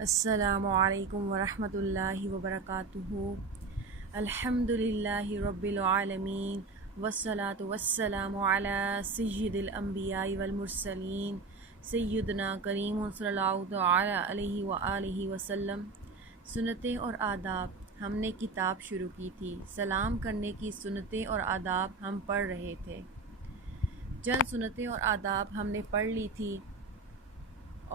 السلام علیکم ورحمۃ اللہ وبرکاتہ۔ الحمد للہ رب العالمین والصلاة والسلام علی سید الانبیاء والمرسلین سیدنا کریم صلی اللہ تعالی علیہ وآلہ وسلم۔ سنتیں اور آداب ہم نے کتاب شروع کی تھی۔ سلام کرنے کی سنتیں اور آداب ہم پڑھ رہے تھے۔ چند سنتیں اور آداب ہم نے پڑھ لی تھی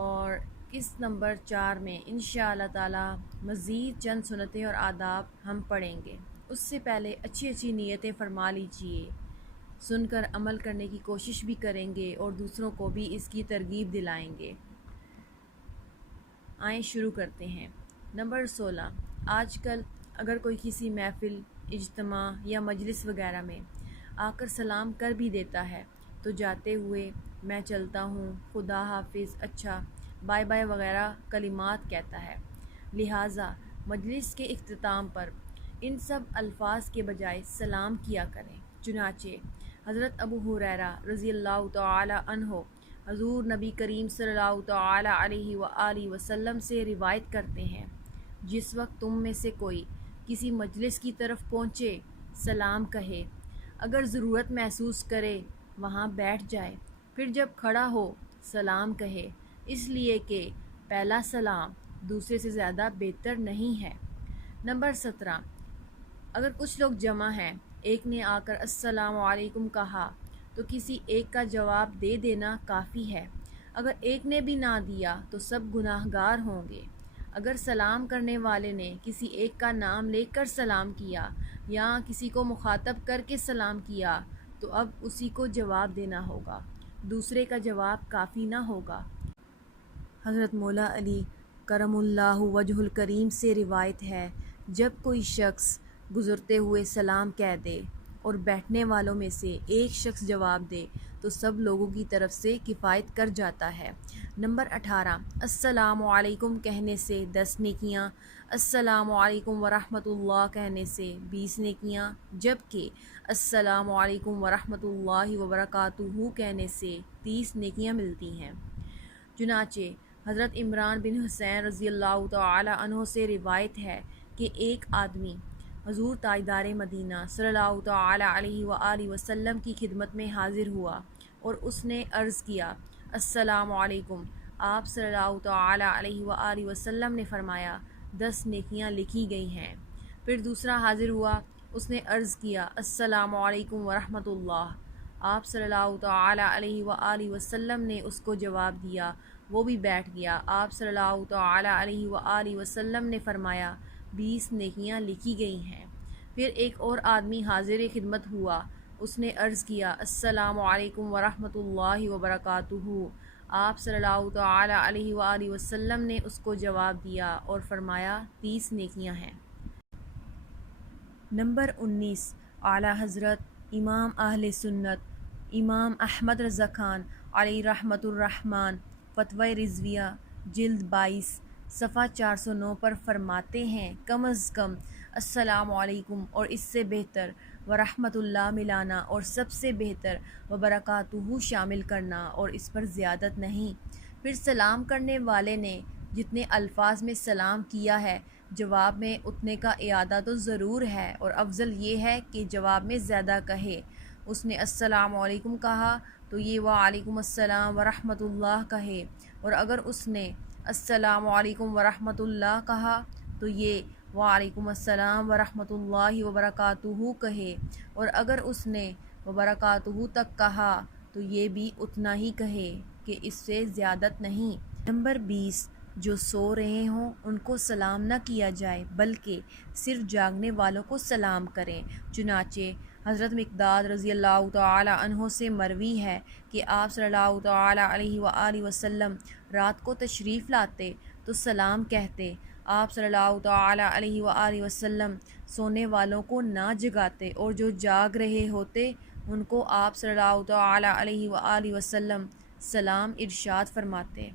اور اس نمبر 4 میں انشاءاللہ تعالی مزید چند سنتیں اور آداب ہم پڑھیں گے۔ اس سے پہلے اچھی اچھی نیتیں فرما لیجئے، سن کر عمل کرنے کی کوشش بھی کریں گے اور دوسروں کو بھی اس کی ترغیب دلائیں گے۔ آئیں شروع کرتے ہیں۔ نمبر 16، آج کل اگر کوئی کسی محفل، اجتماع یا مجلس وغیرہ میں آ کر سلام کر بھی دیتا ہے تو جاتے ہوئے میں چلتا ہوں، خدا حافظ، اچھا، بائے بائے وغیرہ کلمات کہتا ہے۔ لہٰذا مجلس کے اختتام پر ان سب الفاظ کے بجائے سلام کیا کریں۔ چنانچہ حضرت ابو ہریرہ رضی اللہ تعالی عنہ حضور نبی کریم صلی اللہ تعالی علیہ وآلہ وسلم سے روایت کرتے ہیں، جس وقت تم میں سے کوئی کسی مجلس کی طرف پہنچے سلام کہے، اگر ضرورت محسوس کرے وہاں بیٹھ جائے، پھر جب کھڑا ہو سلام کہے، اس لیے کہ پہلا سلام دوسرے سے زیادہ بہتر نہیں ہے۔ نمبر 17، اگر کچھ لوگ جمع ہیں، ایک نے آ کر السلام علیکم کہا تو کسی ایک کا جواب دے دینا کافی ہے۔ اگر ایک نے بھی نہ دیا تو سب گناہ گار ہوں گے۔ اگر سلام کرنے والے نے کسی ایک کا نام لے کر سلام کیا یا کسی کو مخاطب کر کے سلام کیا تو اب اسی کو جواب دینا ہوگا، دوسرے کا جواب کافی نہ ہوگا۔ حضرت مولا علی کرم اللہ وجہ الکریم سے روایت ہے، جب کوئی شخص گزرتے ہوئے سلام کہہ دے اور بیٹھنے والوں میں سے ایک شخص جواب دے تو سب لوگوں کی طرف سے کفایت کر جاتا ہے۔ نمبر 18، السلام علیکم کہنے سے 10 نیکیاں، السلام علیکم ورحمۃ اللہ کہنے سے 20 نیکیاں، جبکہ السلام علیکم ورحمۃ اللہ وبرکاتہ کہنے سے 30 نیکیاں ملتی ہیں۔ چنانچہ حضرت عمران بن حسین رضی اللہ تعالی عنہ سے روایت ہے کہ ایک آدمی حضور تاجدار مدینہ صلی اللہ تعالی علیہ وآلہ وسلم کی خدمت میں حاضر ہوا اور اس نے عرض کیا، السلام علیکم۔ آپ صلی اللہ تعالی علیہ وآلہ وسلم نے فرمایا، 10 نیکیاں لکھی گئی ہیں۔ پھر دوسرا حاضر ہوا، اس نے عرض کیا، السلام علیکم ورحمۃ اللہ۔ آپ صلی اللہ تعالی علیہ وآلہ وسلم نے اس کو جواب دیا، وہ بھی بیٹھ گیا۔ آپ صلی اللہ تعالی علیہ وآلہ وسلم نے فرمایا، 20 نیکیاں لکھی گئی ہیں۔ پھر ایک اور آدمی حاضر خدمت ہوا، اس نے عرض کیا، السلام علیکم ورحمۃ اللہ وبرکاتہ۔ آپ صلی اللہ تعالی علیہ وآلہ وسلم نے اس کو جواب دیا اور فرمایا، 30 نیکیاں ہیں۔ نمبر 19، اعلیٰ حضرت امام اہل سنت امام احمد رضا خان علیہ رحمۃ الرحمن فتوی رضویہ جلد 22 صفحہ 409 پر فرماتے ہیں، کم از کم السلام علیکم اور اس سے بہتر ورحمۃ اللہ ملانا اور سب سے بہتر وبرکاتہ شامل کرنا اور اس پر زیادت نہیں۔ پھر سلام کرنے والے نے جتنے الفاظ میں سلام کیا ہے جواب میں اتنے کا اعادہ تو ضرور ہے، اور افضل یہ ہے کہ جواب میں زیادہ کہے۔ اس نے السلام علیکم کہا تو یہ وعلیکم السلام ورحمۃ اللہ کہے، اور اگر اس نے السلام علیکم ورحمۃ اللہ کہا تو یہ وعلیکم السلام ورحمۃ اللہ وبرکاتہ کہے، اور اگر اس نے وبرکاتہ تک کہا تو یہ بھی اتنا ہی کہے کہ اس سے زیادت نہیں۔ نمبر 20، جو سو رہے ہوں ان کو سلام نہ کیا جائے بلکہ صرف جاگنے والوں کو سلام کریں۔ چنانچہ حضرت مقداد رضی اللہ تعالی عنہ سے مروی ہے کہ آپ صلی اللہ تعالی علیہ وآلہ وسلم رات کو تشریف لاتے تو سلام کہتے۔ آپ صلی اللہ تعالی علیہ وآلہ وسلم سونے والوں کو نہ جگاتے اور جو جاگ رہے ہوتے ان کو آپ صلی اللہ تعالی علیہ وآلہ وسلم سلام ارشاد فرماتے۔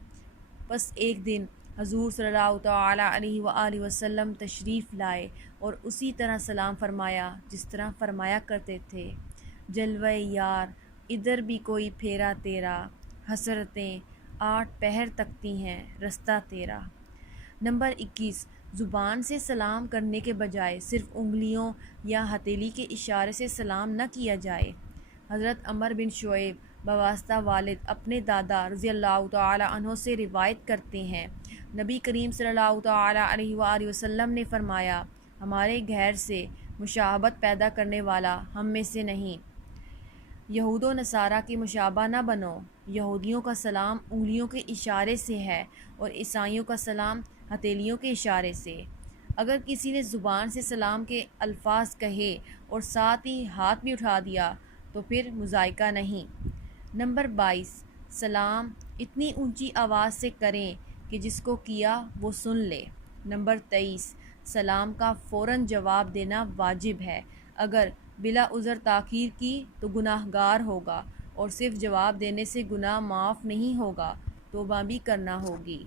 بس ایک دن حضور صلی اللہ تعالی علیہ وآلہ وسلم تشریف لائے اور اسی طرح سلام فرمایا جس طرح فرمایا کرتے تھے، جلوہ یار ادھر بھی کوئی پھیرا تیرا، حسرتیں 8 پہر تکتی ہیں رستہ تیرا۔ نمبر 21، زبان سے سلام کرنے کے بجائے صرف انگلیوں یا ہتھیلی کے اشارے سے سلام نہ کیا جائے۔ حضرت عمر بن شعیب بواسطہ والد اپنے دادا رضی اللہ تعالی عنہ سے روایت کرتے ہیں، نبی کریم صلی اللہ تعالی علیہ وآلہ وسلم نے فرمایا، ہمارے غیر سے مشابہت پیدا کرنے والا ہم میں سے نہیں۔ یہود و نصارہ کی مشابہ نہ بنو۔ یہودیوں کا سلام انگلیوں کے اشارے سے ہے اور عیسائیوں کا سلام ہتھیلیوں کے اشارے سے۔ اگر کسی نے زبان سے سلام کے الفاظ کہے اور ساتھ ہی ہاتھ بھی اٹھا دیا تو پھر مذائقہ نہیں۔ نمبر 22، سلام اتنی اونچی آواز سے کریں کہ جس کو کیا وہ سن لے۔ نمبر 23، سلام کا فوراً جواب دینا واجب ہے۔ اگر بلا عذر تاخیر کی تو گناہ گار ہوگا، اور صرف جواب دینے سے گناہ معاف نہیں ہوگا، توبہ بھی کرنا ہوگی۔